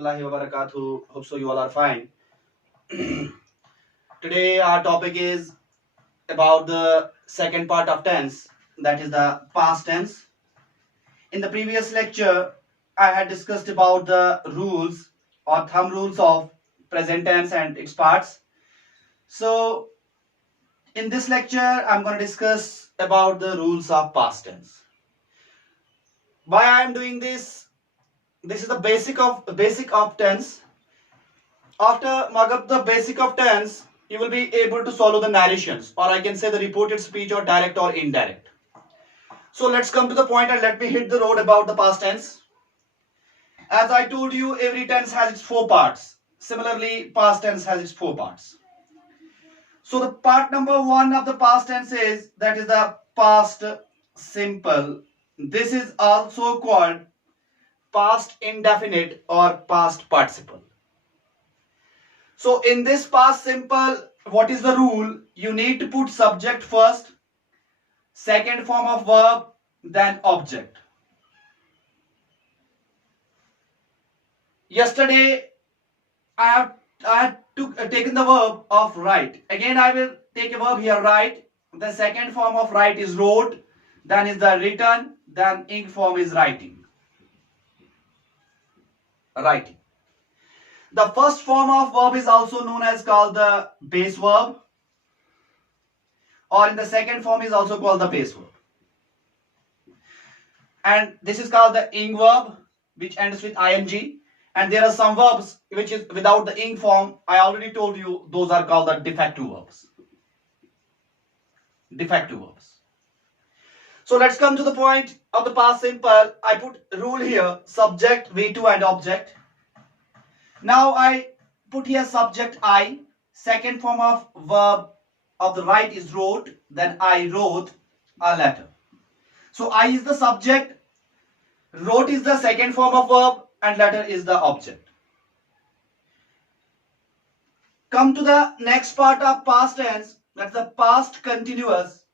warahmatullahi wabarakatuh. Hope so you all are fine. Today our topic is about the second part of tense, that is the past tense. In the previous lecture, I had discussed about the rules or thumb rules of present tense and its parts. So in this lecture, I'm going to discuss about the rules of past tense. Why I am doing this? This is the basic of tense. After mark up the basic of tense, you will be able to follow the narrations, or I can say the reported speech, or direct or indirect. So let's come to the point and let me hit the road about the past tense. As I told you, every tense has its 4 parts. Similarly, past tense has its 4 parts. So the part number 1 of the past tense is, that is the past simple. This is also called past indefinite or past participle. So in this past simple, what is the rule? You need to put subject first, second form of verb, then object. Yesterday, I had taken the verb of write. Again, I will take a verb here, write. The second form of write is wrote, then is the written, then ing form is writing. Writing. The first form of verb is also known as called the base verb, or in the second form is also called the base verb. And this is called the ing verb, which ends with ing. And there are some verbs which is without the ing form. I already told you those are called the defective verbs. Defective verbs. So let's come to the point of the past simple. I put rule here, subject, V2 and object. Now I put here subject I, second form of verb of the write is wrote, then I wrote a letter. So I is the subject, wrote is the second form of verb, and letter is the object. Come to the next part of past tense, that's the past continuous.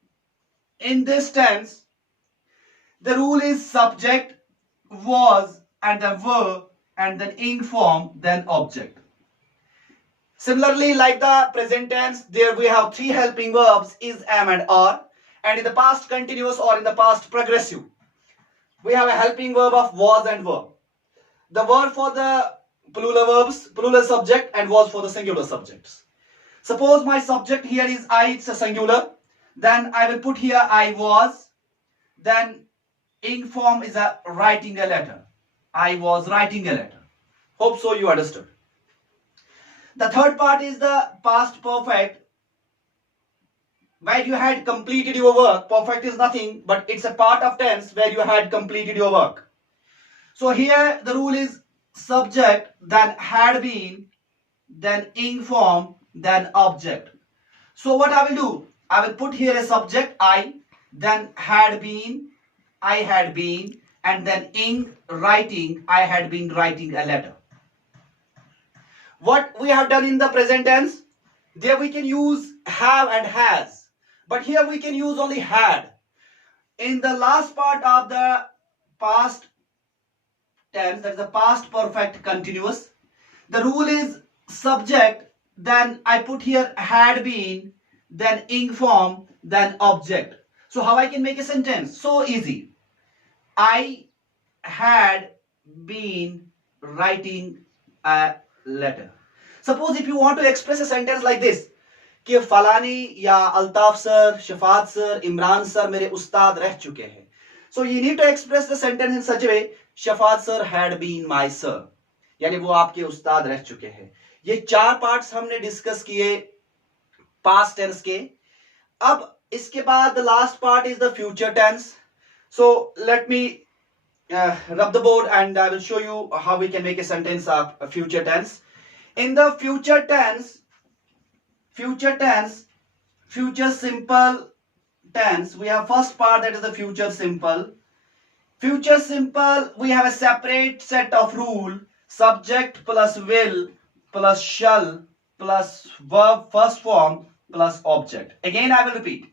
In this tense, the rule is subject, was, and the verb, and then ing form, then object. Similarly, like the present tense, there we have 3 helping verbs, is, am, and are. And in the past continuous or in the past progressive, we have a helping verb of was and were. The were for the plural verbs, plural subject, and was for the singular subjects. Suppose my subject here is I, it's a singular. Then I will put here I was. Then ing form is a writing a letter. I was writing a letter. Hope so you understood. The third part is the past perfect, where you had completed your work. Perfect is nothing, but it's a part of tense where you had completed your work. So here the rule is subject, then had been, then ing form, then object. So what I will do? I will put here a subject I, then had been, I had been, and then ing writing, I had been writing a letter. What we have done in the present tense, there we can use have and has, but here we can use only had. In the last part of the past tense, that is the past perfect continuous, the rule is subject, then I put here had been, then ing form, then object. So how I can make a sentence? So easy. I had been writing a letter. Suppose if you want to express a sentence like this, कि फलानी या Altaf sir, Shafat sir, Imran sir मेरे उस्ताद रह चुके हैं. So you need to express the sentence in such a way, Shafat sir had been my sir, यानी वो आपके उस्ताद रह चुके हैं. ये 4 पार्ट्स हमने डिस्कस किए पास्ट टेंस के. अब इसके बाद the last part is the future tense. So let me rub the board and I will show you how we can make a sentence of a future tense. In the future tense, future simple tense, we have first part, that is the future simple. Future simple, we have a separate set of rule, subject plus will plus shall plus verb first form plus object. Again I will repeat.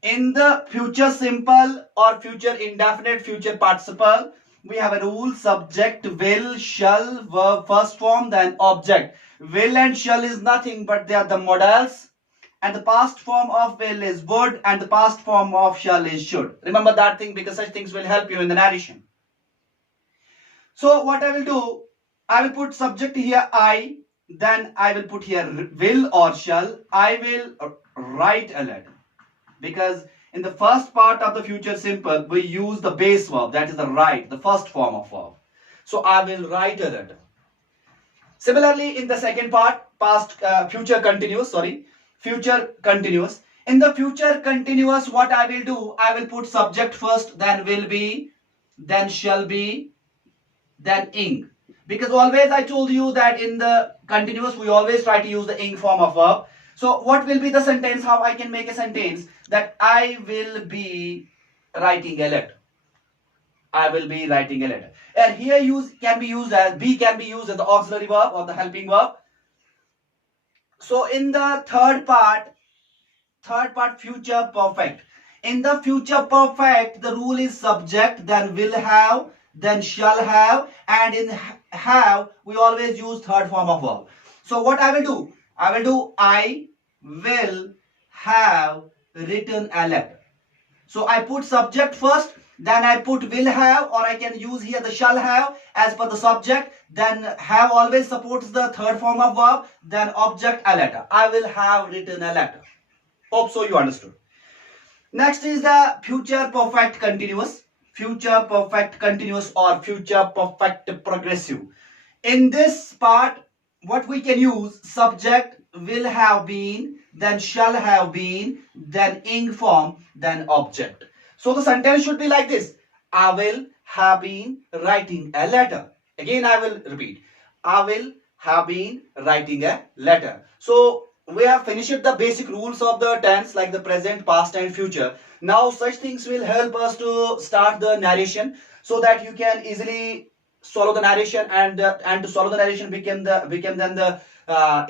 In the future simple or future indefinite, future participle, we have a rule: subject, will, shall, verb first form, then object. Will and shall is nothing but they are the modals, and the past form of will is would, and the past form of shall is should. Remember that thing, because such things will help you in the narration. So what I will do, I will put subject here I, then I will put here will or shall. I will write a letter, because in the first part of the future simple we use the base verb, that is the write, the first form of verb. So I will write a letter. Similarly, in the second part, future continuous, future continuous. In the future continuous, what I will do, I will put subject first, then will be, then shall be, then ing. Because always I told you that in the continuous we always try to use the ing form of verb. So what will be the sentence? How I can make a sentence that I will be writing a letter. I will be writing a letter. And here can be used as the auxiliary verb or the helping verb. So in the third part future perfect. In the future perfect, the rule is subject, then will have, then shall have, and in have we always use third form of verb. So what I will do? I will have written a letter. So I put subject first, then I put will have, or I can use here the shall have as per the subject. Then have always supports the third form of verb, then object a letter. I will have written a letter. Hope so you understood. Next is the future perfect continuous. Future perfect continuous or future perfect progressive. In this part, what we can use, subject, will have been, then shall have been, then ing form, then object. So the sentence should be like this: I will have been writing a letter. Again I will repeat, I will have been writing a letter. So we have finished the basic rules of the tense, like the present, past and future. Now such things will help us to start the narration, so that you can easily swallow the narration, and to swallow the narration became then the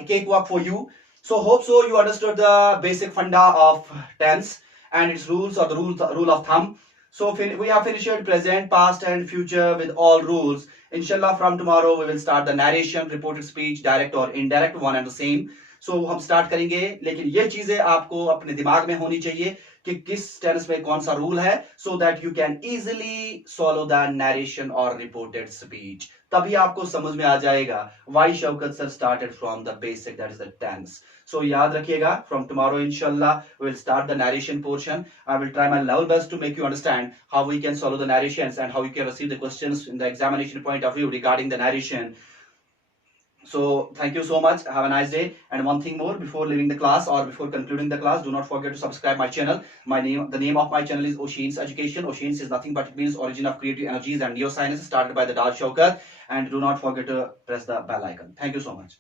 cakewalk for you. So hope so you understood the basic funda of tense and its rules, or the rule of thumb. So we have finished present, past and future with all rules. Inshallah from tomorrow we will start the narration, reported speech, direct or indirect, one and the same. So हम start करेंगे, लेकिन ये चीजें आपको अपने दिमाग में होनी चाहिए कि किस टेंस में कौन सा रूल है, so that you can easily swallow the narration or reported speech. तभी आपको समझ में आ जाएगा why Shaukat sir started from the basic, that is the tense. So याद रखिएगा, from tomorrow inshallah we will start the narration portion. I will try my level best to make you understand how we can swallow the narrations and how you can receive the questions in the examination point of view regarding the narration. So thank you so much. Have a nice day. And one thing more, before leaving the class or before concluding the class, do not forget to subscribe my channel. The name of my channel is Oshin's Education. Oshin's is nothing but it means origin of creative energies and neuroscience, started by the Dal Shaukat. And do not forget to press the bell icon. Thank you so much.